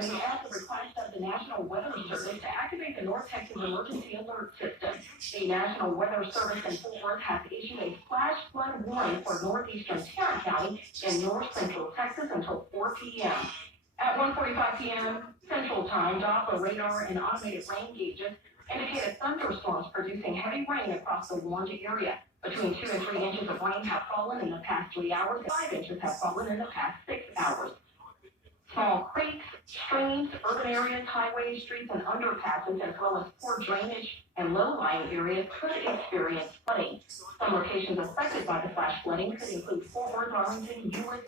coming at the request of the National Weather Service to activate the North Texas Emergency Alert System. The National Weather Service in Fort Worth has issued a flash flood warning for northeastern Tarrant County in north central Texas until 4 p.m. At 1:45 p.m. Central Time, Doppler radar and automated rain gauges indicated thunderstorms producing heavy rain across the warned area. Between 2 and 3 inches of rain have fallen in the past 3 hours, and 5 inches have fallen in the past 6 hours. Small creeks, streams, urban areas, highways, streets, and underpasses, as well as poor drainage and low-lying areas could experience flooding. Some locations affected by the flash flooding could include Fort Worth, Arlington, Ewing,